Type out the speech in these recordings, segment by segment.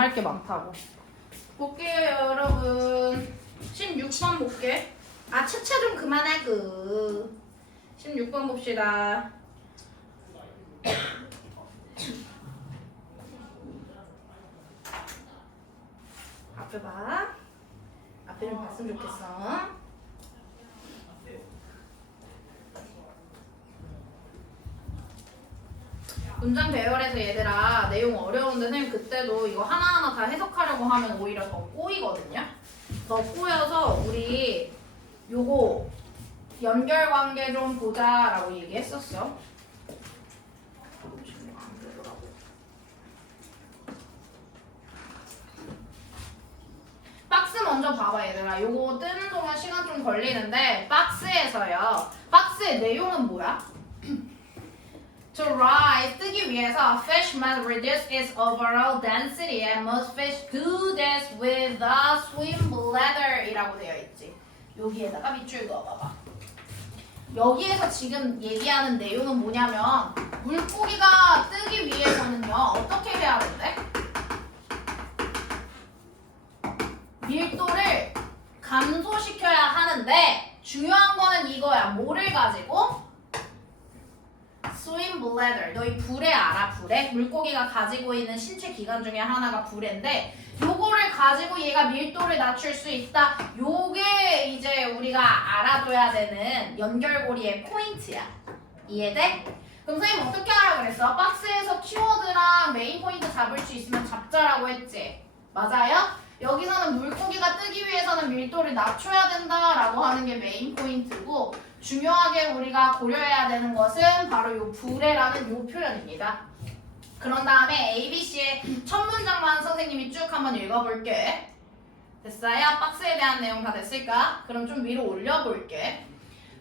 할 게 많다고. 볼게요 여러분. 16번 볼게. 아 차차 좀 그만하고. 16번 봅시다. 앞에 봐. 앞에 좀 봤으면 좋겠어. 문장 배열에서 얘들아 내용 어려운데 선생님 그때도 이거 하나하나 다 해석하려고 하면 오히려 더 꼬이거든요. 더 꼬여서 우리 요거 연결관계 좀 보자라고 얘기했었어. 박스 먼저 봐봐 얘들아. 요거 뜨는 동안 시간 좀 걸리는데 박스에서요. 박스의 내용은 뭐야? To rise, 뜨기 위해서 fish must reduce its overall density and most fish do this with the swim bladder 이라고 되어 있지. 여기에다가 밑줄 그어봐봐. 여기에서 지금 얘기하는 내용은 뭐냐면 물고기가 뜨기 위해서는요 어떻게 해야 된대? 밀도를 감소시켜야 하는데 중요한 거는 이거야. 뭐를 가지고? swim bladder. 너희 불에 알아? 불에? 물고기가 가지고 있는 신체 기관 중에 하나가 불인데 요거를 가지고 얘가 밀도를 낮출 수 있다. 요게 이제 우리가 알아둬야 되는 연결고리의 포인트야. 이해돼? 그럼 선생님 어떻게 하라 그랬어? 박스에서 키워드랑 메인 포인트 잡을 수 있으면 잡자라고 했지. 맞아요? 여기서는 물고기가 뜨기 위해서는 밀도를 낮춰야 된다라고 하는 게 메인 포인트고 중요하게 우리가 고려해야 되는 것은 바로 요 불에라는 요 표현입니다. 그런 다음에 ABC의 첫 문장만 선생님이 쭉 한번 읽어볼게. 됐어요? 박스에 대한 내용 다 됐을까? 그럼 좀 위로 올려볼게.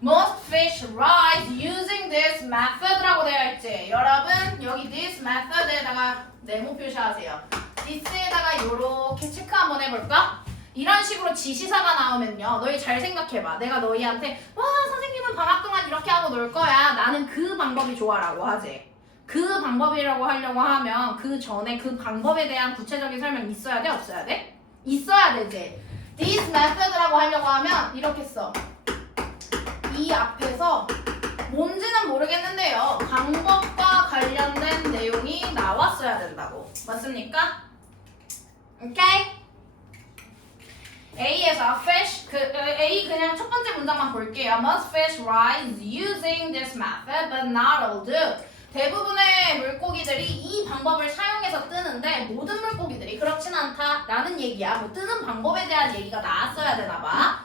Most fish rise using this method라고 되어 있지. 여러분 여기 this method에다가 네모 표시하세요. this에다가 요렇게 체크 한번 해볼까? 이런 식으로 지시사가 나오면요. 너희 잘 생각해봐. 내가 너희한테 와 선생님은 방학 동안 이렇게 하고 놀 거야. 나는 그 방법이 좋아라고 하지. 그 방법이라고 하려고 하면 그 전에 그 방법에 대한 구체적인 설명이 있어야 돼? 없어야 돼? 있어야 되지. This method라고 하려고 하면 이렇게 써. 이 앞에서 뭔지는 모르겠는데요. 방법과 관련된 내용이 나왔어야 된다고. 맞습니까? 오케이? A에서 fish, A 그냥 첫 번째 문장만 볼게요. Most fish rise using this method, but not all do. 대부분의 물고기들이 이 방법을 사용해서 뜨는데 모든 물고기들이 그렇진 않다라는 얘기야. 뭐 뜨는 방법에 대한 얘기가 나왔어야 되나 봐.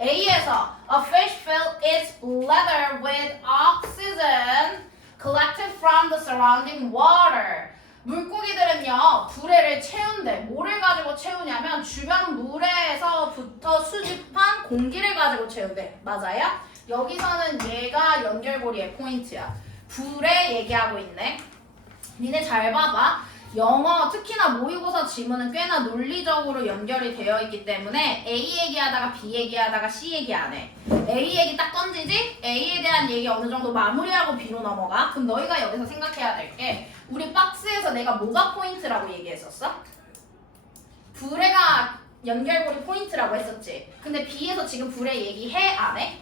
A에서 a fish fills its bladder with oxygen collected from the surrounding water. 물고기들은요 불에를 채운대. 뭐를 가지고 채우냐면 주변 물에서부터 수집한 공기를 가지고 채운대. 맞아요? 여기서는 얘가 연결고리의 포인트야. 불에 얘기하고 있네. 니네 잘 봐봐. 영어 특히나 모의고사 지문은 꽤나 논리적으로 연결이 되어 있기 때문에 A 얘기하다가 B 얘기하다가 C 얘기 안 해. A 얘기 딱 던지지? A에 대한 얘기 어느 정도 마무리하고 B로 넘어가. 그럼 너희가 여기서 생각해야 될 게 우리 박스에서 내가 뭐가 포인트라고 얘기했었어? 불에가 연결고리 포인트라고 했었지. 근데 B에서 지금 불에 얘기해? 안 해?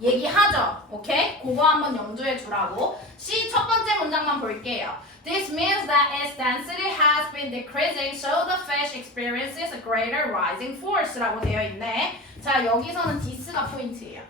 얘기하죠. 오케이? 그거 한번 염두에 두라고. C 첫 번째 문장만 볼게요. This means that its density has been decreasing, so the fish experiences a greater rising force라고 되어 있네. 자, 여기서는 this가 포인트예요.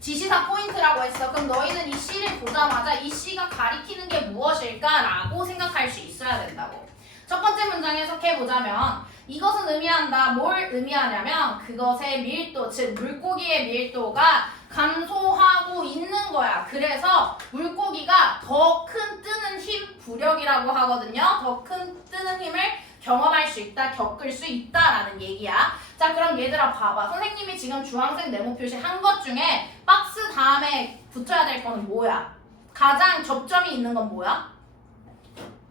지시사 포인트라고 했어. 그럼 너희는 이 C를 보자마자 이 C가 가리키는 게 무엇일까라고 생각할 수 있어야 된다고. 첫 번째 문장 해석해보자면 이것은 의미한다. 뭘 의미하냐면 그것의 밀도, 즉 물고기의 밀도가 감소하고 있는 거야. 그래서 물고기가 더 큰 뜨는 힘, 부력이라고 하거든요. 더 큰 뜨는 힘을 경험할 수 있다, 겪을 수 있다라는 얘기야. 자, 그럼 얘들아 봐봐. 선생님이 지금 주황색 네모 표시한 것 중에 박스 다음에 붙여야 될 거는 뭐야? 가장 접점이 있는 건 뭐야?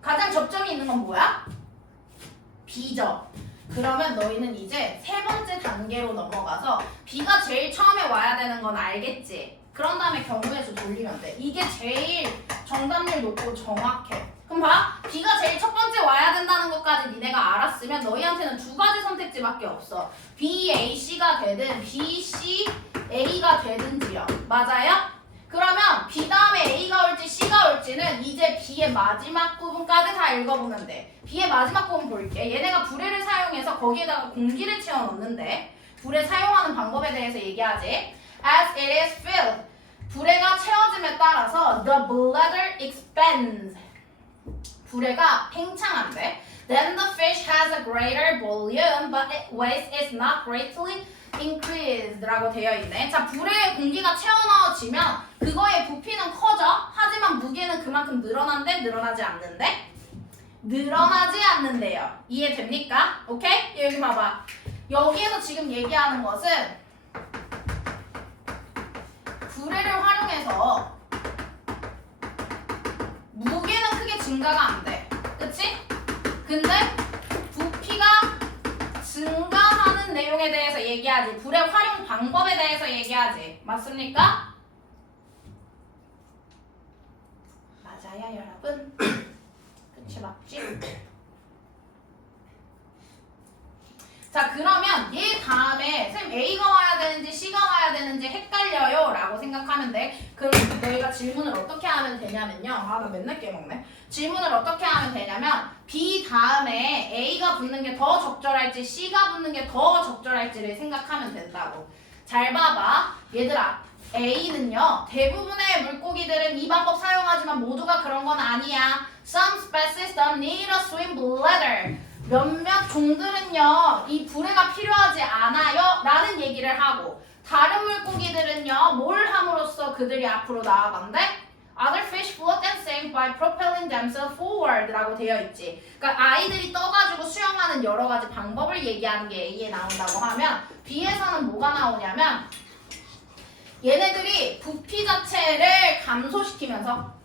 가장 접점이 있는 건 뭐야? B죠. 그러면 너희는 이제 세 번째 단계로 넘어가서 B가 제일 처음에 와야 되는 건 알겠지? 그런 다음에 경우의 수 돌리면 돼. 이게 제일 정답률 높고 정확해. 그럼 봐. B가 제일 첫 번째 와야 된다는 것까지 니네가 알았으면 너희한테는 두 가지 선택지밖에 없어. B, A, C가 되든 B, C, A가 되든지요. 맞아요? 그러면 B 다음에 A가 올지 C가 올지는 이제 B의 마지막 부분까지 다 읽어보면 돼. B의 마지막 부분 볼게. 얘네가 불에를 사용해서 거기에다가 공기를 채워 넣는데 불에 사용하는 방법에 대해서 얘기하지. As it is filled. 불에가 채워짐에 따라서 the bladder expands. 불에가 팽창한대. Then the fish has a greater volume, but its weight is not greatly increased 라고 되어 있네. 자, 불에 공기가 채워 넣어지면 그거의 부피는 커져. 하지만 무게는 그만큼 늘어난대? 늘어나지 않는데? 늘어나지 않는데요. 이해됩니까? 오케이? 여기 봐봐. 여기에서 지금 얘기하는 것은 불에를 활용해서 무게는 크게 증가가 안 돼. 그치? 근데 부피가 증가하는 내용에 대해서 얘기하지. 불의 활용 방법에 대해서 얘기하지. 맞습니까? 맞아요, 여러분. 그치, 맞지? 자, 그러면 얘 다음에 쌤 A가 와야 되는지 C가 와야 되는지 헷갈려요 라고 생각하면 돼. 그럼 너희가 질문을 어떻게 하면 되냐면요. 아, 나 맨날 깨먹네. 질문을 어떻게 하면 되냐면 B 다음에 A가 붙는 게 더 적절할지 C가 붙는 게 더 적절할지를 생각하면 된다고. 잘 봐봐. 얘들아, A는요. 대부분의 물고기들은 이 방법 사용하지만 모두가 그런 건 아니야. Some species don't need a swim bladder. 몇몇 종들은요. 이 불에가 필요하지 않아요 라는 얘기를 하고 다른 물고기들은요. 뭘 함으로써 그들이 앞으로 나아간대? Other fish float and sink by propelling themselves forward 라고 되어 있지. 그러니까 아이들이 떠가지고 수영하는 여러 가지 방법을 얘기하는 게 A에 나온다고 하면 B에서는 뭐가 나오냐면 얘네들이 부피 자체를 감소시키면서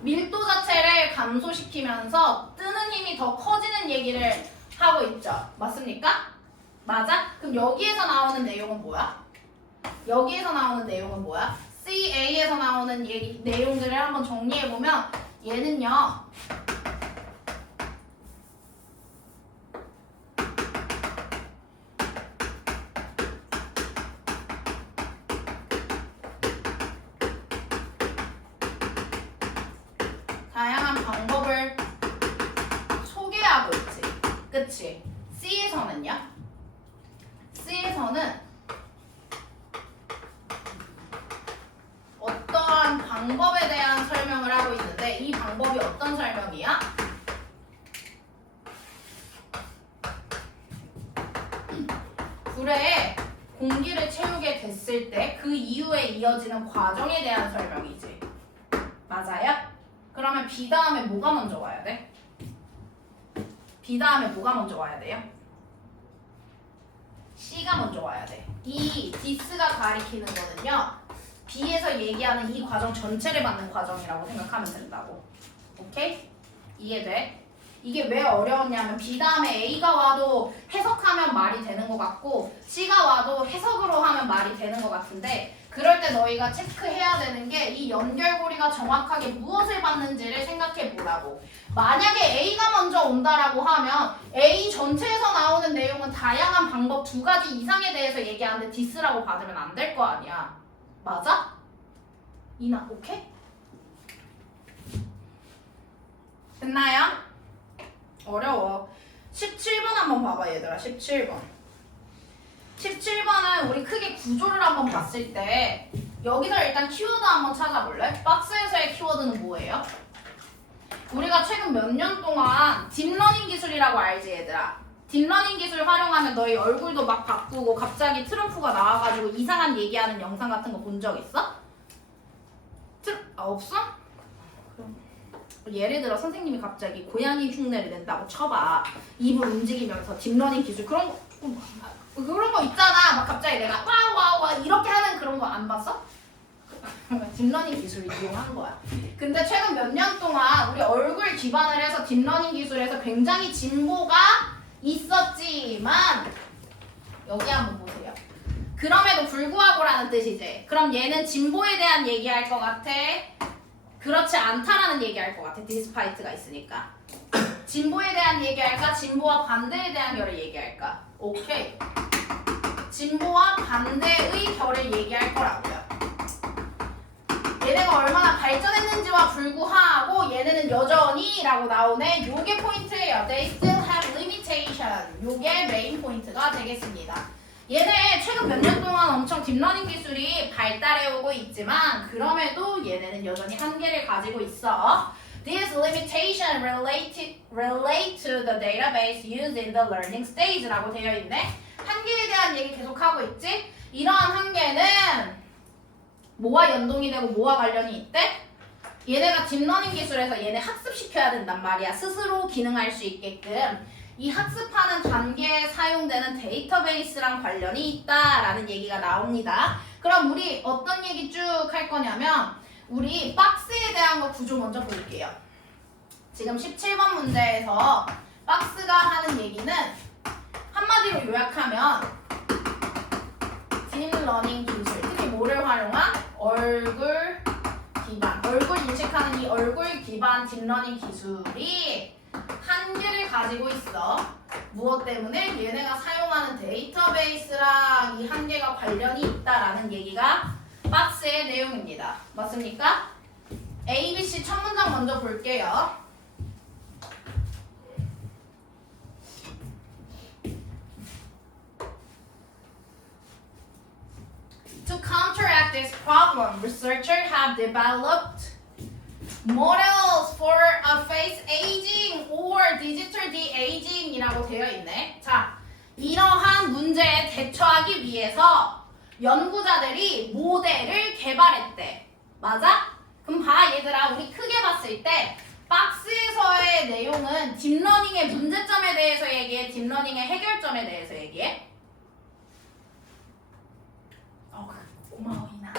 밀도 자체를 감소시키면서 뜨는 힘이 더 커지는 얘기를 하고 있죠. 맞습니까? 맞아? 그럼 여기에서 나오는 내용은 뭐야? 여기에서 나오는 내용은 뭐야? CA에서 나오는 내용들을 한번 정리해보면 얘는요. 다양한 방법을 소개하고 있지. 그치? C에서는요? C에서는 어떠한 방법에 대한 설명을 하고 있는데 이 방법이 어떤 설명이야? 불에 공기를 채우게 됐을 때 그 이후에 이어지는 과정에 대한 설명이지. 맞아요? 그러면 B 다음에 뭐가 먼저 와야 돼? B 다음에 뭐가 먼저 와야 돼요? C가 먼저 와야 돼. 이 this가 가리키는 거는요. B에서 얘기하는 이 과정 전체를 받는 과정이라고 생각하면 된다고. 오케이? 이해돼? 이게 왜 어려웠냐면 B 다음에 A가 와도 해석하면 말이 되는 것 같고 C가 와도 해석으로 하면 말이 되는 것 같은데 그럴 때 너희가 체크해야 되는 게 이 연결고리가 정확하게 무엇을 받는지를 생각해 보라고. 만약에 A가 먼저 온다라고 하면 A 전체에서 나오는 내용은 다양한 방법 두 가지 이상에 대해서 얘기하는데 this라고 받으면 안 될 거 아니야. 맞아? 이나 오케이? 됐나요? 어려워. 17번 한번 봐봐 얘들아. 17번. 17번은 우리 크게 구조를 한번 봤을 때 여기서 일단 키워드 한번 찾아볼래? 박스에서의 키워드는 뭐예요? 우리가 최근 몇 년 동안 딥러닝 기술이라고 알지 얘들아? 딥러닝 기술 활용하면 너희 얼굴도 막 바꾸고 갑자기 트럼프가 나와가지고 이상한 얘기하는 영상 같은 거 본 적 있어? 없어? 그럼 예를 들어 선생님이 갑자기 고양이 흉내를 낸다고 쳐봐. 입을 움직이면서 딥러닝 기술 그런 거 있잖아. 막 갑자기 내가 와와와 이렇게 하는 그런 거 안 봤어? 딥러닝 기술을 이용한 거야. 근데 최근 몇 년 동안 우리 얼굴 기반을 해서 딥러닝 기술에서 굉장히 진보가 있었지만 여기 한번 보세요. 그럼에도 불구하고라는 뜻이지. 그럼 얘는 진보에 대한 얘기할 것 같아? 그렇지 않다라는 얘기할 것 같아. despite가 있으니까. 진보에 대한 얘기할까? 진보와 반대에 대한 결을 얘기할까? 오케이. 진보와 반대의 결을 얘기할 거라고요. 얘네가 얼마나 발전했는지와 불구하고 얘네는 여전히 라고 나오네. 요게 포인트예요. They still have limitation. 요게 메인 포인트가 되겠습니다. 얘네 최근 몇 년 동안 엄청 딥러닝 기술이 발달해오고 있지만 그럼에도 얘네는 여전히 한계를 가지고 있어. These limitations relate to the database used in the learning stage 라고 되어 있네. 한계에 대한 얘기 계속하고 있지? 이러한 한계는 뭐와 연동이 되고 뭐와 관련이 있대? 얘네가 딥러닝 기술에서 얘네 학습시켜야 된단 말이야. 스스로 기능할 수 있게끔. 이 학습하는 단계에 사용되는 데이터베이스랑 관련이 있다라는 얘기가 나옵니다. 그럼 우리 어떤 얘기 쭉 할 거냐면 우리 박스에 대한 거 구조 먼저 볼게요. 지금 17번 문제에서 박스가 하는 얘기는 한마디로 요약하면 딥러닝 기술, 특히 뭐를 활용한? 얼굴 기반, 얼굴 인식하는 이 얼굴 기반 딥러닝 기술이 한계를 가지고 있어. 무엇 때문에? 얘네가 사용하는 데이터베이스랑 이 한계가 관련이 있다라는 얘기가 박스의 내용입니다. 맞습니까? A, B, C 첫 문장 먼저 볼게요. To counteract this problem, researchers have developed models for a face aging or digital de-aging 이라고 되어 있네. 자, 이러한 문제에 대처하기 위해서 연구자들이 모델을 개발했대. 맞아? 그럼 봐 얘들아, 우리 크게 봤을 때 박스에서의 내용은 딥러닝의 문제점에 대해서 얘기해? 딥러닝의 해결점에 대해서 얘기해? 고마워 이나.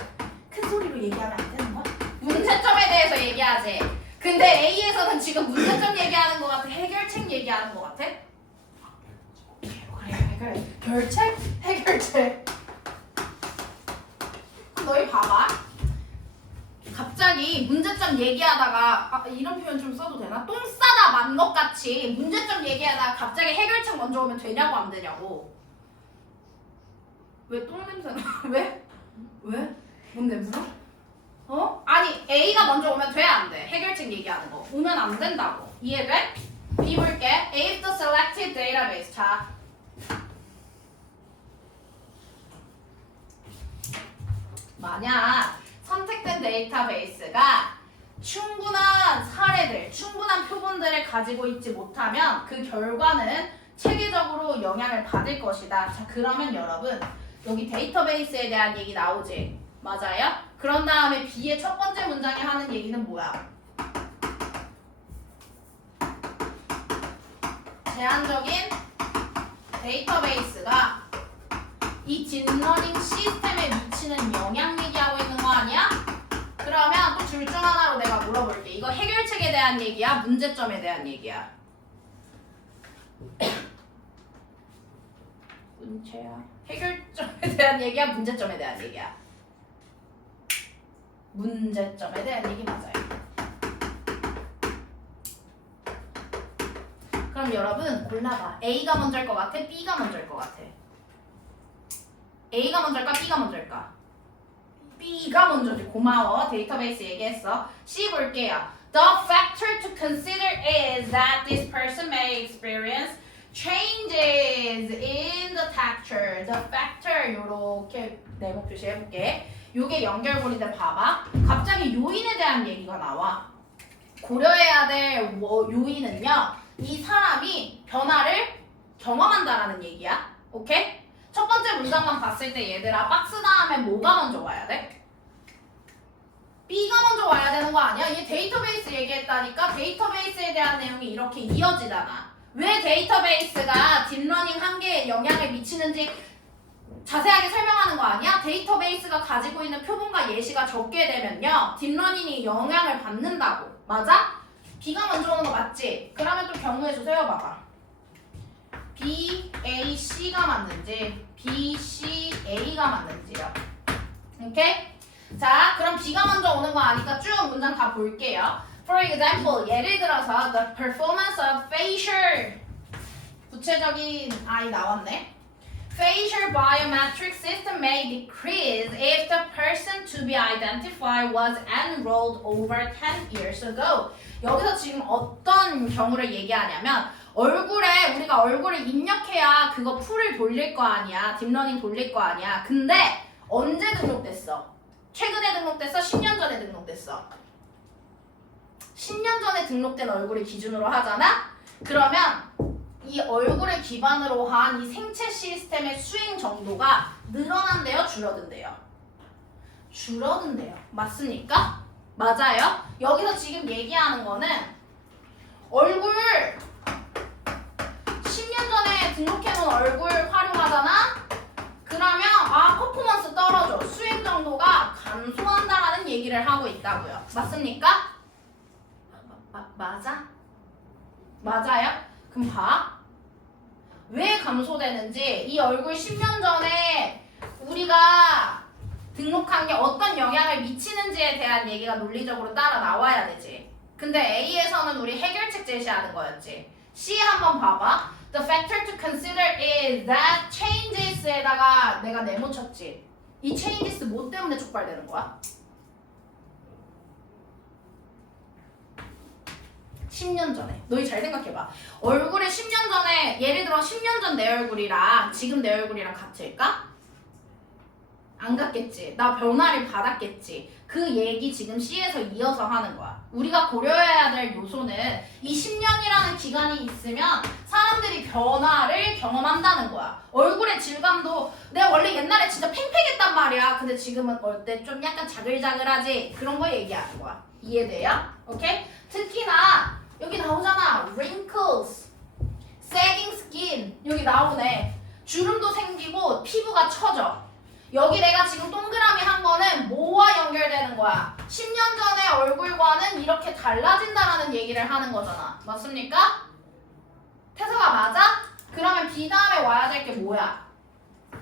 큰 소리로 얘기하면 안 되는 거야? 문제점에 대해서 얘기하지. 근데 A에서는 지금 문제점 얘기하는 것 같아? 해결책 얘기하는 것 같아? 그래. 결책? 해결책. 너희 봐봐. 갑자기 문제점 얘기하다가 이런 표현 좀 써도 되나? 똥 싸다 만 것 같이 문제점 얘기하다가 갑자기 해결책 먼저 오면 되냐고 안 되냐고. 왜 똥 냄새 나? 왜? 뭔 냄새나? 아니 A가 먼저 오면 돼 안 돼? 해결책 얘기하는 거 오면 안 된다고. 이해돼? B 볼게. If the selected database. 자, 만약 선택된 데이터베이스가 충분한 사례들, 충분한 표본들을 가지고 있지 못하면 그 결과는 체계적으로 영향을 받을 것이다. 자, 그러면 여러분 여기 데이터베이스에 대한 얘기 나오지? 맞아요? 그런 다음에 B의 첫 번째 문장이 하는 얘기는 뭐야? 제한적인 데이터베이스가 이 딥러닝 시스템에 미치는 영향 얘기하고 있는 거 아니야? 그러면 또 둘 중 하나로 내가 물어볼게. 이거 해결책에 대한 얘기야? 문제점에 대한 얘기야? 문제야. 해결점에 대한 얘기야? 문제점에 대한 얘기야? 문제점에 대한 얘기 맞아요. 그럼 여러분 골라봐. A가 먼저일 것 같아? B가 먼저일 것 같아? A가 먼저일까? B가 먼저일까? B가 먼저지. 고마워. 데이터베이스 얘기했어. C 볼게요. The factor to consider is that this person may experience changes in the texture. The factor 요렇게 네모 표시해볼게. 요게 연결고리인데 봐봐. 갑자기 요인에 대한 얘기가 나와. 고려해야 될 요인은요. 이 사람이 변화를 경험한다라는 얘기야. 오케이? 첫 번째 문장만 봤을 때 얘들아 박스 다음에 뭐가 먼저 와야 돼? B가 먼저 와야 되는 거 아니야? 얘 데이터베이스 얘기했다니까 데이터베이스에 대한 내용이 이렇게 이어지잖아. 왜 데이터베이스가 딥러닝 한계에 영향을 미치는지 자세하게 설명하는 거 아니야? 데이터베이스가 가지고 있는 표본과 예시가 적게 되면요 딥러닝이 영향을 받는다고. 맞아? B가 먼저 오는 거 맞지? 그러면 또 경우의 수 세워봐봐. B, A, C가 맞는지 B, C, A가 맞는지요. 오케이? 자, 그럼 B가 먼저 오는 거 아니까 쭉 문장 다 볼게요. For example, 예를 들어서 the performance of facial 구체적인 아이 나왔네. Facial biometric system may decrease if the person to be identified was enrolled over 10 years ago. 여기서 지금 어떤 경우를 얘기하냐면 얼굴에 우리가 얼굴을 입력해야 그거 풀을 돌릴 거 아니야. 딥러닝 돌릴 거 아니야. 근데 언제 등록됐어? 최근에 등록됐어? 10년 전에 등록됐어? 10년 전에 등록된 얼굴을 기준으로 하잖아? 그러면 이 얼굴을 기반으로 한 이 생체 시스템의 수행 정도가 늘어난대요? 줄어든대요? 줄어든대요. 맞습니까? 맞아요? 여기서 지금 얘기하는 거는 얼굴 10년 전에 등록해놓은 얼굴 활용하잖아? 그러면 퍼포먼스 떨어져. 수행 정도가 감소한다라는 얘기를 하고 있다고요. 맞습니까? 맞아? 맞아요? 그럼 봐. 왜 감소되는지 이 얼굴 10년 전에 우리가 등록한 게 어떤 영향을 미치는지에 대한 얘기가 논리적으로 따라 나와야 되지. 근데 A에서는 우리 해결책 제시하는 거였지. C 한번 봐봐. The factor to consider is that changes에다가 내가 네모 쳤지. 이 changes 뭐 때문에 촉발되는 거야? 10년 전에. 너희 잘 생각해봐. 얼굴에 10년 전에 예를 들어 10년 전 내 얼굴이랑 지금 내 얼굴이랑 같을까? 안 같겠지. 나 변화를 받았겠지. 그 얘기 지금 C에서 이어서 하는 거야. 우리가 고려해야 될 요소는 이 10년이라는 기간이 있으면 사람들이 변화를 경험한다는 거야. 얼굴의 질감도 내가 원래 옛날에 진짜 팽팽했단 말이야. 근데 지금은 어때? 좀 약간 자글자글하지? 그런 거 얘기하는 거야. 이해돼요? 오케이? 특히나 여기 나오잖아. wrinkles, sagging skin 여기 나오네. 주름도 생기고 피부가 처져. 여기 내가 지금 동그라미 한 거는 뭐와 연결되는 거야? 10년 전의 얼굴과는 이렇게 달라진다라는 얘기를 하는 거잖아. 맞습니까? 태서가 맞아? 그러면 B 다음에 와야 될 게 뭐야?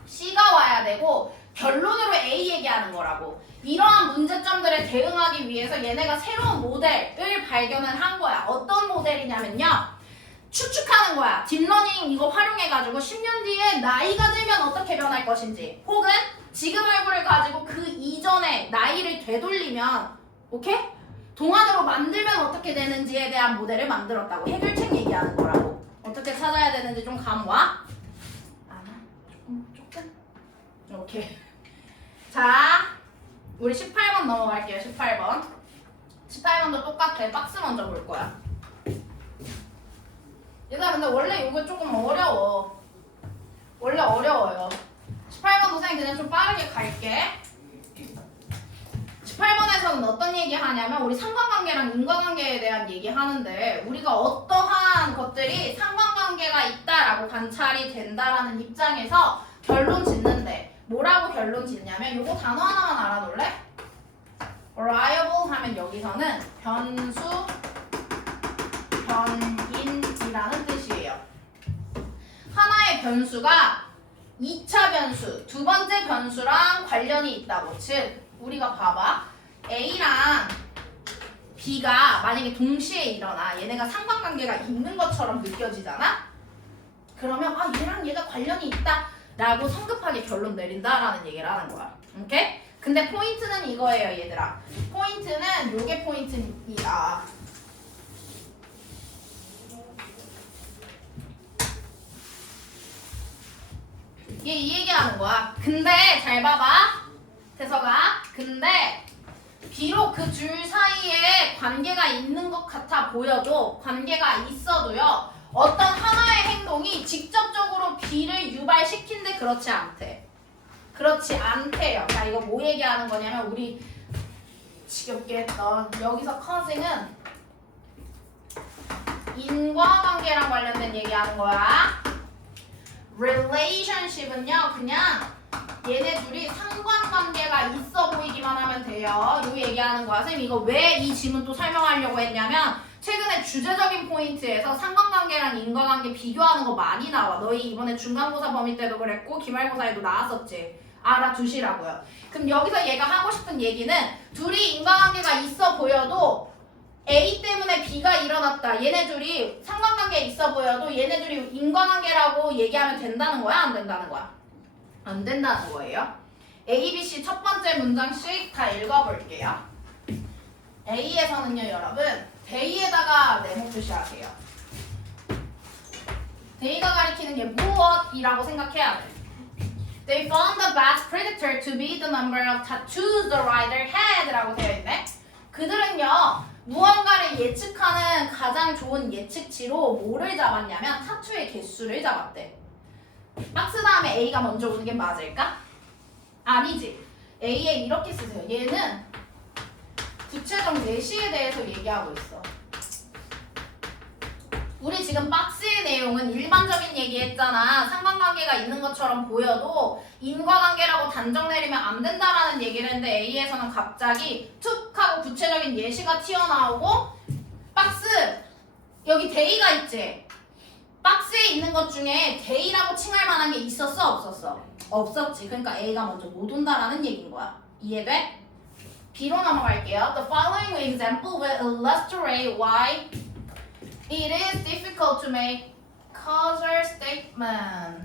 C가 와야 되고 결론으로 A 얘기하는 거라고. 이러한 문제점들에 대응하기 위해서 얘네가 새로운 모델을 발견을 한 거야. 어떤 모델이냐면요. 추측하는 거야. 딥러닝 이거 활용해가지고 10년 뒤에 나이가 들면 어떻게 변할 것인지 혹은 지금 얼굴을 가지고 그 이전에 나이를 되돌리면 오케이? 동안으로 만들면 어떻게 되는지에 대한 모델을 만들었다고. 해결책 얘기하는 거라고. 어떻게 찾아야 되는지 좀 감 와? 조금? 오케이. 자, 우리 18번 넘어갈게요. 18번. 18번도 똑같아. 박스 먼저 볼 거야. 얘들아 근데 원래 이거 조금 어려워. 원래 어려워요. 18번 도생 그냥 좀 빠르게 갈게. 18번에서는 어떤 얘기 하냐면 우리 상관관계랑 인과관계에 대한 얘기 하는데 우리가 어떠한 것들이 상관관계가 있다라고 관찰이 된다라는 입장에서 결론 짓는데 뭐라고 결론 짓냐면 요거 단어 하나만 알아둘래? variable 하면 여기서는 변수, 변인이라는 뜻이에요. 하나의 변수가 2차 변수, 두 번째 변수랑 관련이 있다고. 즉 우리가 봐봐. A랑 B가 만약에 동시에 일어나 얘네가 상관관계가 있는 것처럼 느껴지잖아? 그러면 얘랑 얘가 관련이 있다 라고 성급하게 결론 내린다라는 얘기를 하는 거야. 오케이? 근데 포인트는 이거예요 얘들아. 포인트는 요게 포인트입니다. 얘 이 얘기하는 거야. 근데 잘 봐봐. 태서가 근데 비록 그 둘 사이에 관계가 있는 것 같아 보여도 관계가 있어도요. 어떤 하나의 행동이 직접적으로 B를 유발시킨데 그렇지 않대. 그렇지 않대요. 자 이거 뭐 얘기하는 거냐면 우리 지겹게 했던 여기서 커징은 인과관계랑 관련된 얘기하는 거야. relationship은요 그냥 얘네 둘이 상관관계가 있어 보이기만 하면 돼요. 요 얘기하는 거야. 선생님 이거 왜 이 지문 또 설명하려고 했냐면 최근에 주제적인 포인트에서 상관관계랑 인과관계 비교하는 거 많이 나와. 너희 이번에 중간고사 범위 때도 그랬고 기말고사에도 나왔었지. 알아두시라고요. 그럼 여기서 얘가 하고 싶은 얘기는 둘이 인과관계가 있어 보여도 A 때문에 B가 일어났다. 얘네 둘이 상관관계에 있어 보여도 얘네 둘이 인과관계라고 얘기하면 된다는 거야? 안 된다는 거야? 안 된다는 거예요. A, B, C 첫 번째 문장씩 다 읽어볼게요. A에서는요, 여러분, 데이에다가 네모 표시하세요. 데이가 가리키는 게 무엇이라고 생각해야 돼. They found the best predictor to be the number of tattoos the writer had 라고 되어 있네. 그들은요, 무언가를 예측하는 가장 좋은 예측치로 뭐를 잡았냐면 타투의 개수를 잡았대. 박스 다음에 A가 먼저 오는 게 맞을까? 아니지. A에 이렇게 쓰세요. 얘는 구체적 예시에 대해서 얘기하고 있어. 우리 지금 박스의 내용은 일반적인 얘기했잖아. 상관관계가 있는 것처럼 보여도 인과관계라고 단정 내리면 안 된다라는 얘기를 했는데 A에서는 갑자기 툭 하고 구체적인 예시가 튀어나오고 박스 여기 데이가 있지? 박스에 있는 것 중에 데이라고 칭할 만한 게 있었어? 없었어? 없었지. 그러니까 A가 먼저 못 온다라는 얘기인 거야. 이해돼? B로 넘어갈게요. The following example will illustrate why it is difficult to make causal statement.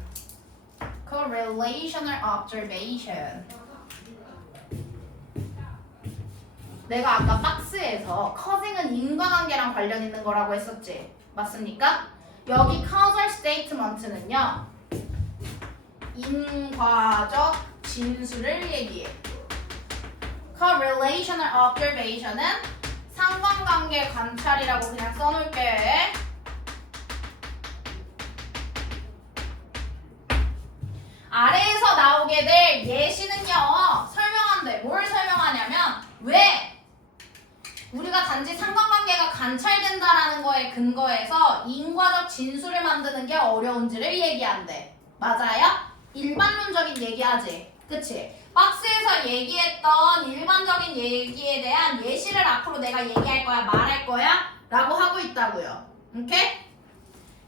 Correlational observation. 내가 아까 박스에서 causing은 인과관계랑 관련 있는 거라고 했었지. 맞습니까? 여기 causal statement는요. 인과적 진술을 얘기해. Correlational observation은 상관관계 관찰이라고 그냥 써놓을게. 아래에서 나오게 될 예시는요. 설명한대. 뭘 설명하냐면 왜 우리가 단지 상관관계가 관찰된다라는 거에 근거해서 인과적 진술을 만드는 게 어려운지를 얘기한대. 맞아요? 일반론적인 얘기하지. 그치? 박스에서 얘기했던 일반적인 얘기에 대한 예시를 앞으로 내가 얘기할 거야, 말할 거야? 라고 하고 있다고요. 오케이?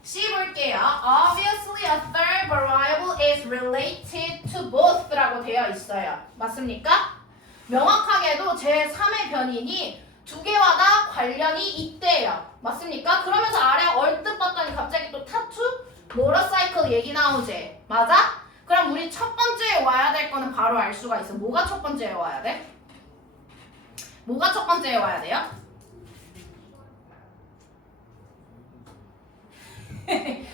C 볼게요. Obviously a third variable is related to both 라고 되어 있어요. 맞습니까? 명확하게도 제3의 변인이 두 개와 다 관련이 있대요. 맞습니까? 그러면서 아래 얼뜻 봤더니 갑자기 또 타투? 모터사이클 얘기 나오지? 맞아? 그럼 우리 첫 번째에 와야 될 거는 바로 알 수가 있어. 뭐가 첫 번째에 와야 돼? 뭐가 첫 번째에 와야 돼요?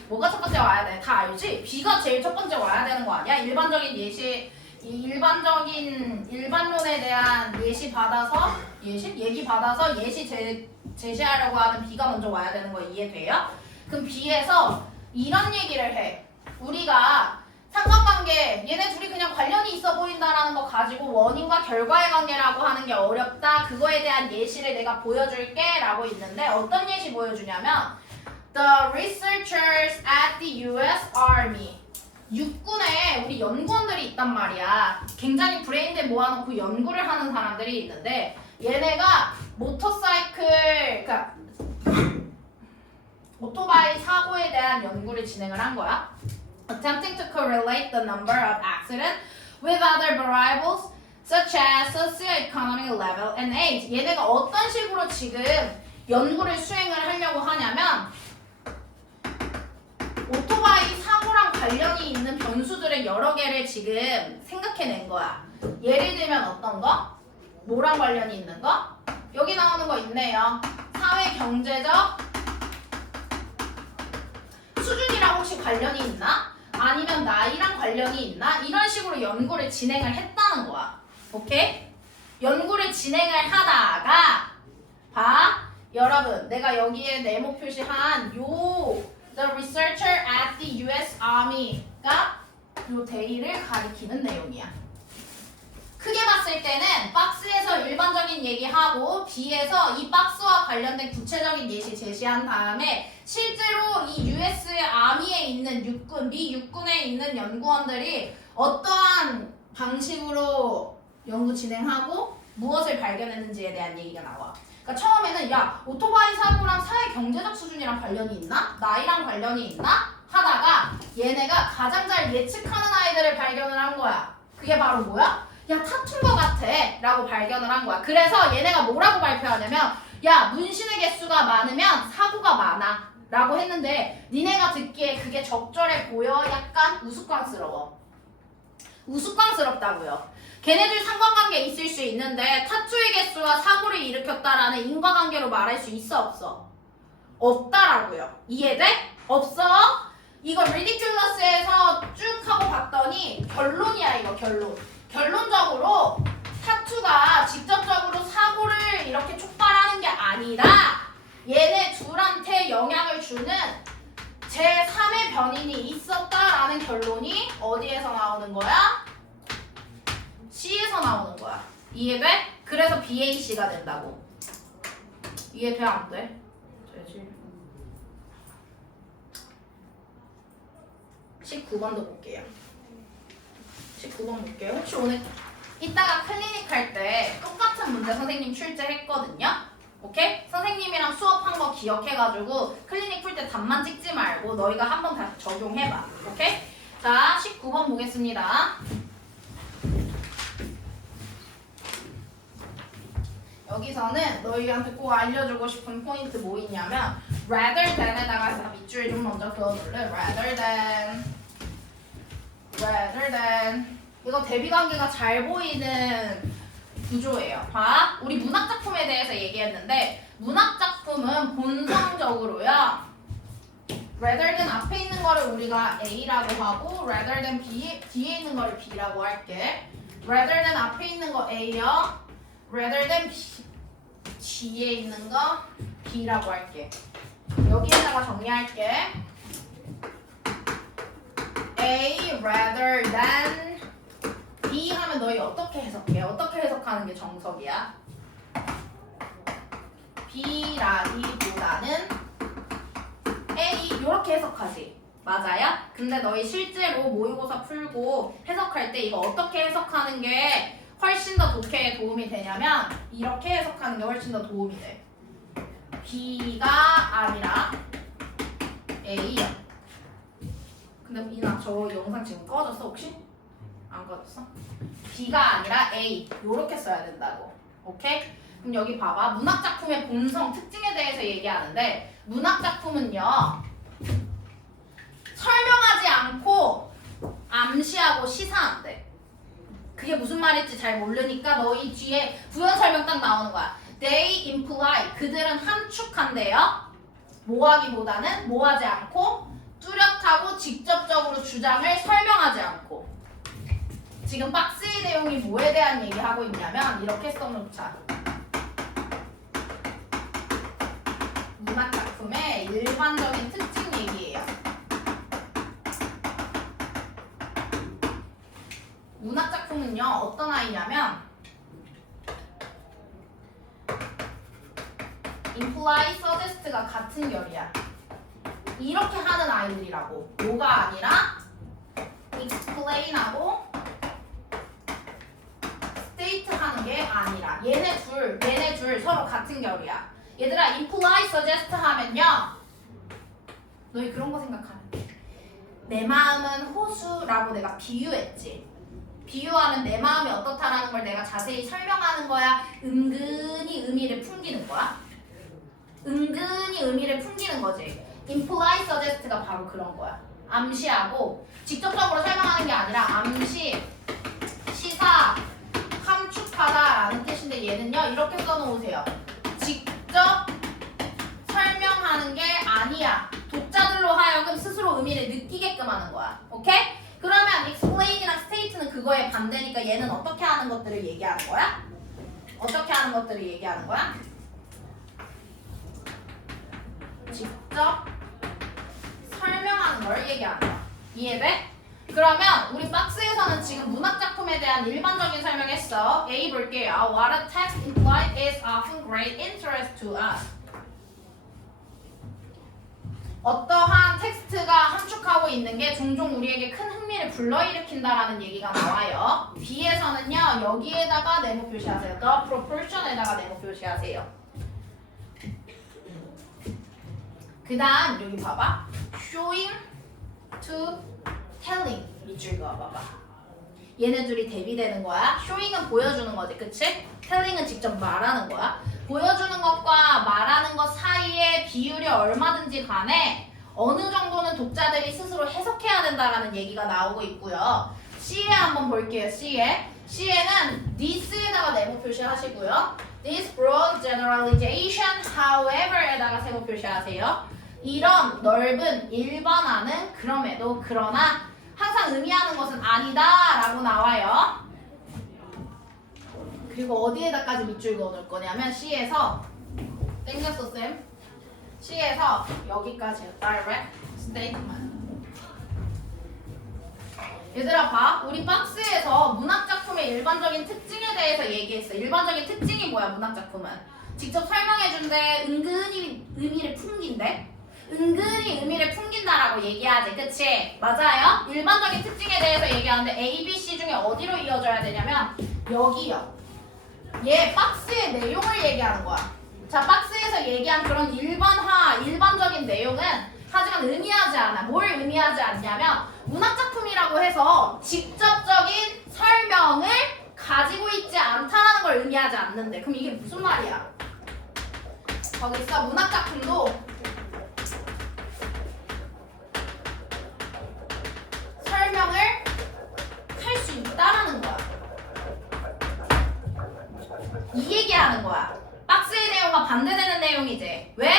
뭐가 첫 번째 와야 돼? 다 알지? B가 제일 첫 번째 와야 되는 거 아니야? 일반적인 예시, 일반론에 대한 예시 받아서 얘기 받아서 제시하려고 하는 B가 먼저 와야 되는 거 이해돼요? 그럼 B에서 이런 얘기를 해. 우리가 상관관계, 얘네 둘이 그냥 관련이 있어 보인다라는 거 가지고 원인과 결과의 관계라고 하는 게 어렵다. 그거에 대한 예시를 내가 보여줄게 라고 있는데 어떤 예시 보여주냐면 The researchers at the US Army 육군에 우리 연구원들이 있단 말이야. 굉장히 브레인들 모아놓고 연구를 하는 사람들이 있는데 얘네가 모터사이클, 그러니까 오토바이 사고에 대한 연구를 진행을 한 거야. Attempting to correlate the number of accidents with other variables such as socioeconomic level and age. 얘네가 어떤 식으로 지금 연구를 수행을 하려고 하냐면 오토바이 사고랑 관련이 있는 변수들의 여러 개를 지금 생각해낸 거야. 예를 들면 어떤 거? 뭐랑 관련이 있는 거? 여기 나오는 거 있네요. 사회 경제적 수준이랑 혹시 관련이 있나? 아니면 나이랑 관련이 있나? 이런 식으로 연구를 진행을 했다는 거야. 오케이? 연구를 진행을 하다가 봐. 여러분, 내가 여기에 네모 표시한 The researcher at the US Army가 요 데이를 가리키는 내용이야. 크게 봤을 때는 박스에서 일반적인 얘기하고 B에서 이 박스와 관련된 구체적인 예시 제시한 다음에 실제로 이 US 아미에 있는 육군, 미 육군에 있는 연구원들이 어떠한 방식으로 연구 진행하고 무엇을 발견했는지에 대한 얘기가 나와. 그러니까 처음에는 야, 오토바이 사고랑 사회 경제적 수준이랑 관련이 있나? 나이랑 관련이 있나? 하다가 얘네가 가장 잘 예측하는 아이들을 발견을 한 거야. 그게 바로 뭐야? 야, 타투인 것 같아 라고 발견을 한 거야. 그래서 얘네가 뭐라고 발표하냐면 야, 문신의 개수가 많으면 사고가 많아 라고 했는데 니네가 듣기에 그게 적절해 보여? 약간 우스꽝스러워. 우스꽝스럽다고요. 걔네들 상관관계 있을 수 있는데 타투의 개수가 사고를 일으켰다라는 인과관계로 말할 수 있어 없어? 없다라고요. 이해돼? 없어? 이거 ridiculous에서 쭉 하고 봤더니 결론이야 이거 결론. 결론적으로 타투가 직접적으로 사고를 이렇게 촉발하는 게 아니라 얘네 둘한테 영향을 주는 제3의 변인이 있었다라는 결론이 어디에서 나오는 거야? C에서 나오는 거야. 이해돼? 그래서 BAC가 된다고. 이해돼? 안 돼? 되지. 19번도 볼게요. 19번 볼게요. 혹시 오늘 이따가 클리닉 할 때 똑같은 문제 선생님 출제했거든요. 오케이? 선생님이랑 수업한 거 기억해가지고 클리닉 풀 때 답만 찍지 말고 너희가 한번 다시 적용해봐. 오케이? 자, 19번 보겠습니다. 여기서는 너희한테 꼭 알려주고 싶은 포인트 뭐 있냐면 rather than에다가 밑줄 좀 먼저 그어놓을래? rather than 이거 대비관계가 잘 보이는 구조예요. 봐, 우리 문학작품에 대해서 얘기했는데 문학작품은 본성적으로요 rather than 앞에 있는 거를 우리가 A라고 하고 rather than 뒤에 있는 거를 B라고 할게. rather than 앞에 있는 거 A요, rather than 뒤에 있는 거 B라고 할게. 여기에다가 정리할게. A rather than B 하면 너희 어떻게 해석해? 어떻게 해석하는 게 정석이야? B라기보다는 A 이렇게 해석하지. 맞아요? 근데 너희 실제로 모의고사 풀고 해석할 때 이거 어떻게 해석하는 게 훨씬 더 독해에 도움이 되냐면 이렇게 해석하는 게 훨씬 더 도움이 돼. B가 아니라 A야. 근데 이나 저 영상 지금 꺼졌어 혹시? 안 꺼졌어? B가 아니라 A 요렇게 써야 된다고. 오케이? 그럼 여기 봐봐. 문학작품의 본성, 특징에 대해서 얘기하는데 문학작품은요 설명하지 않고 암시하고 시사한대. 그게 무슨 말인지 잘 모르니까 너희 뒤에 부연 설명 딱 나오는 거야. They imply 그들은 함축한대요. 뭐하기보다는 뭐하지 않고 뚜렷하고 직접적으로 주장을 설명하지 않고. 지금 박스의 내용이 뭐에 대한 얘기하고 있냐면 이렇게 써놓자. 문학작품의 일반적인 특징 얘기예요. 문학작품은요 어떤 아이냐면 imply, suggest가 같은 결이야. 이렇게 하는 아이들이라고. 뭐가 아니라 explain하고 state 하는 게 아니라 얘네 둘 서로 같은 결이야. 얘들아 imply, suggest 하면요 너희 그런 거 생각하면 돼. 내 마음은 호수라고 내가 비유했지. 비유하면 내 마음이 어떻다라는 걸 내가 자세히 설명하는 거야? 은근히 의미를 풍기는 거야? 은근히 의미를 풍기는 거지. imply, suggest가 바로 그런 거야. 암시하고 직접적으로 설명하는 게 아니라 암시, 시사, 함축하다라는 뜻인데 얘는요 이렇게 써놓으세요. 직접 설명하는 게 아니야. 독자들로 하여금 스스로 의미를 느끼게끔 하는 거야. 오케이? 그러면 explain이랑 state는 그거에 반대니까 얘는 어떻게 하는 것들을 얘기하는 거야? 어떻게 하는 것들을 얘기하는 거야? 직접 설명하는 걸 얘기하는 거야. 이해돼? 그러면 우리 박스에서는 지금 문학작품에 대한 일반적인 설명했어. A 볼게요. What a text implied is often great interest to us. 어떠한 텍스트가 함축하고 있는 게 종종 우리에게 큰 흥미를 불러일으킨다라는 얘기가 나와요. B에서는요 여기에다가 네모 표시하세요. The proportion에다가 네모 표시하세요. 그 다음 여기 봐봐. Showing to telling 밑줄 그어봐봐. 얘네 둘이 대비되는 거야. showing은 보여주는 거지, 그치? telling은 직접 말하는 거야. 보여주는 것과 말하는 것 사이의 비율이 얼마든지 간에 어느 정도는 독자들이 스스로 해석해야 된다라는 얘기가 나오고 있고요. C에 한번 볼게요. C에는 this에다가 네모 표시하시고요. This broad generalization, however에다가 세모 표시하세요. 이런 넓은 일반화는 그럼에도 그러나 항상 의미하는 것은 아니다 라고 나와요. 그리고 어디에다까지 밑줄 그어놓을 거냐면 C에서 땡겼어 쌤. C에서 여기까지요. direct statement. 얘들아 봐. 우리 박스에서 문학작품의 일반적인 특징에 대해서 얘기했어. 일반적인 특징이 뭐야 문학작품은? 직접 설명해준데 은근히 의미를 풍긴대. 은근히 의미를 풍긴다라고 얘기하지. 그치? 맞아요? 일반적인 특징에 대해서 얘기하는데 A, B, C 중에 어디로 이어져야 되냐면 여기요. 얘 박스의 내용을 얘기하는 거야. 자, 박스에서 얘기한 그런 일반적인 내용은 하지만 의미하지 않아. 뭘 의미하지 않냐면 문학작품이라고 해서 직접적인 설명을 가지고 있지 않다라는 걸 의미하지 않는데 그럼 이게 무슨 말이야? 거기 있어. 문학작품도 설명을 할 수 있다라는 거야. 이 얘기하는 거야. 박스의 내용과 반대되는 내용이지. 왜?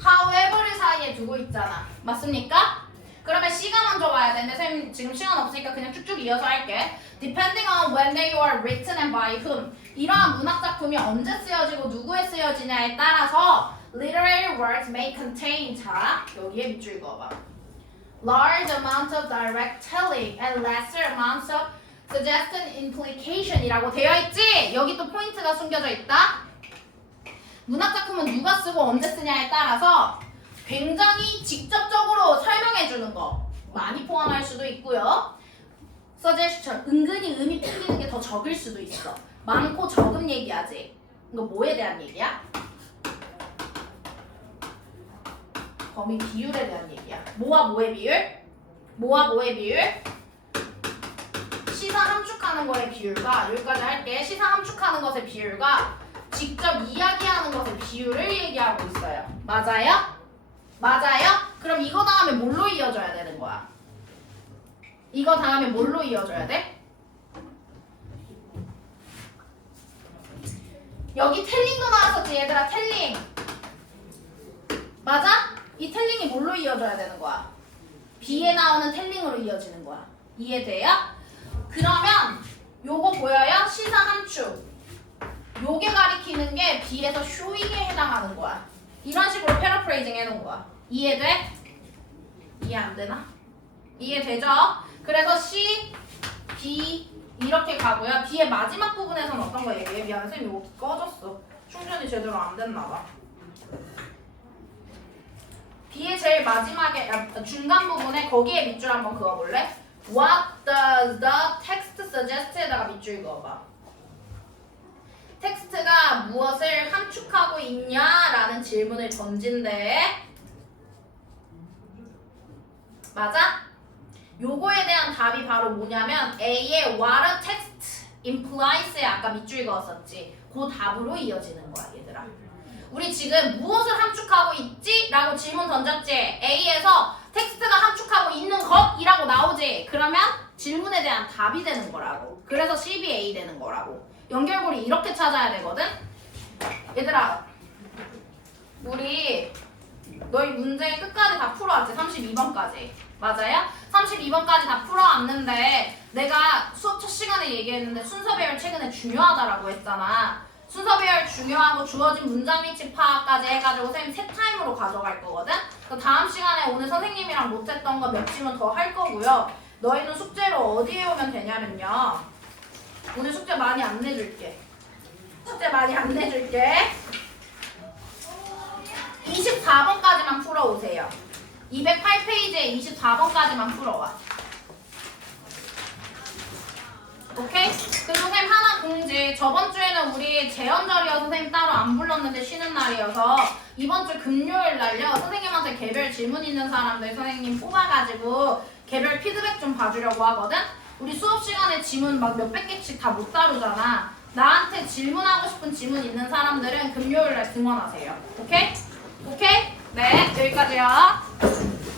however를 사이에 두고 있잖아. 맞습니까? 그러면 C가 먼저 와야 되는데 선생님 지금 시간 없으니까 그냥 쭉쭉 이어서 할게. Depending on when they were written and by whom. 이러한 문학작품이 언제 쓰여지고 누구에 쓰여지냐에 따라서 literary works may contain. 자, 여기에 밑줄 그어봐. Large amounts of direct telling and lesser amounts of suggested implication 이라고 되어 있지? 여기 또 포인트가 숨겨져 있다. 문학작품은 누가 쓰고 언제 쓰냐에 따라서 굉장히 직접적으로 설명해주는 거 많이 포함할 수도 있고요. suggestion, 은근히 의미 풍기는 게 더 적을 수도 있어. 많고 적은 얘기하지. 이거 뭐에 대한 얘기야? 범위 비율에 대한 얘기야. 뭐와 뭐의 비율? 뭐와 뭐의 비율? 시사 함축하는 거의 비율과 여기까지 할게. 시사 함축하는 것의 비율과 직접 이야기하는 것의 비율을 얘기하고 있어요. 맞아요? 맞아요? 그럼 이거 다음에 뭘로 이어져야 되는 거야? 이거 다음에 뭘로 이어져야 돼? 여기 텔링도 나왔었지 얘들아. 텔링 맞아? 이 텔링이 뭘로 이어져야 되는 거야? B에 나오는 텔링으로 이어지는 거야. 이해돼요? 그러면 요거 보여요? 시사 함축. 요게 가리키는 게 B에서 showing에 해당하는 거야. 이런 식으로 패러프레이징 해놓은 거야. 이해돼? 이해 안 되나? 이해되죠? 그래서 C, B 이렇게 가고요. B의 마지막 부분에서는 어떤 거 얘기해? 미안해 선생님 이거 꺼졌어. 충전이 제대로 안 됐나 봐. B의 제일 마지막에 중간 부분에 거기에 밑줄 한번 그어볼래? What does the text suggest에다가 밑줄 그어봐. 텍스트가 무엇을 함축하고 있냐라는 질문을 던진대. 맞아? 요거에 대한 답이 바로 뭐냐면 A의 what a text implies에 아까 밑줄 그었었지. 그 답으로 이어지는 거야 얘들아. 우리 지금 무엇을 함축하고 있지? 라고 질문 던졌지. A에서 텍스트가 함축하고 있는 것이라고 나오지. 그러면 질문에 대한 답이 되는 거라고. 그래서 CBA 되는 거라고. 연결고리 이렇게 찾아야 되거든? 얘들아 우리 너희 문제 끝까지 다 풀어왔지? 32번까지 맞아요? 32번까지 다 풀어왔는데 내가 수업 첫 시간에 얘기했는데 순서 배열 최근에 중요하다라고 했잖아. 순서 배열 중요하고 주어진 문장 위치 파악까지 해가지고 선생님 세 타임으로 가져갈 거거든? 다음 시간에 오늘 선생님이랑 못했던 거 몇 질문 더 할 거고요. 너희는 숙제로 어디에 오면 되냐면요. 오늘 숙제 많이 안 내줄게. 숙제 많이 안 내줄게. 24번까지만 풀어오세요. 208페이지에 24번까지만 풀어와. 오케이? 그리고 선생님 하나 공지. 저번 주에는 우리 재연절이어서 선생님 따로 안 불렀는데 쉬는 날이어서 이번 주 금요일 날요. 선생님한테 개별 질문 있는 사람들 선생님 뽑아가지고 개별 피드백 좀 봐주려고 하거든? 우리 수업 시간에 지문 막 몇백 개씩 다 못 다루잖아. 나한테 질문하고 싶은 질문 있는 사람들은 금요일날 등원하세요. 오케이? 오케이? 네, 여기까지요.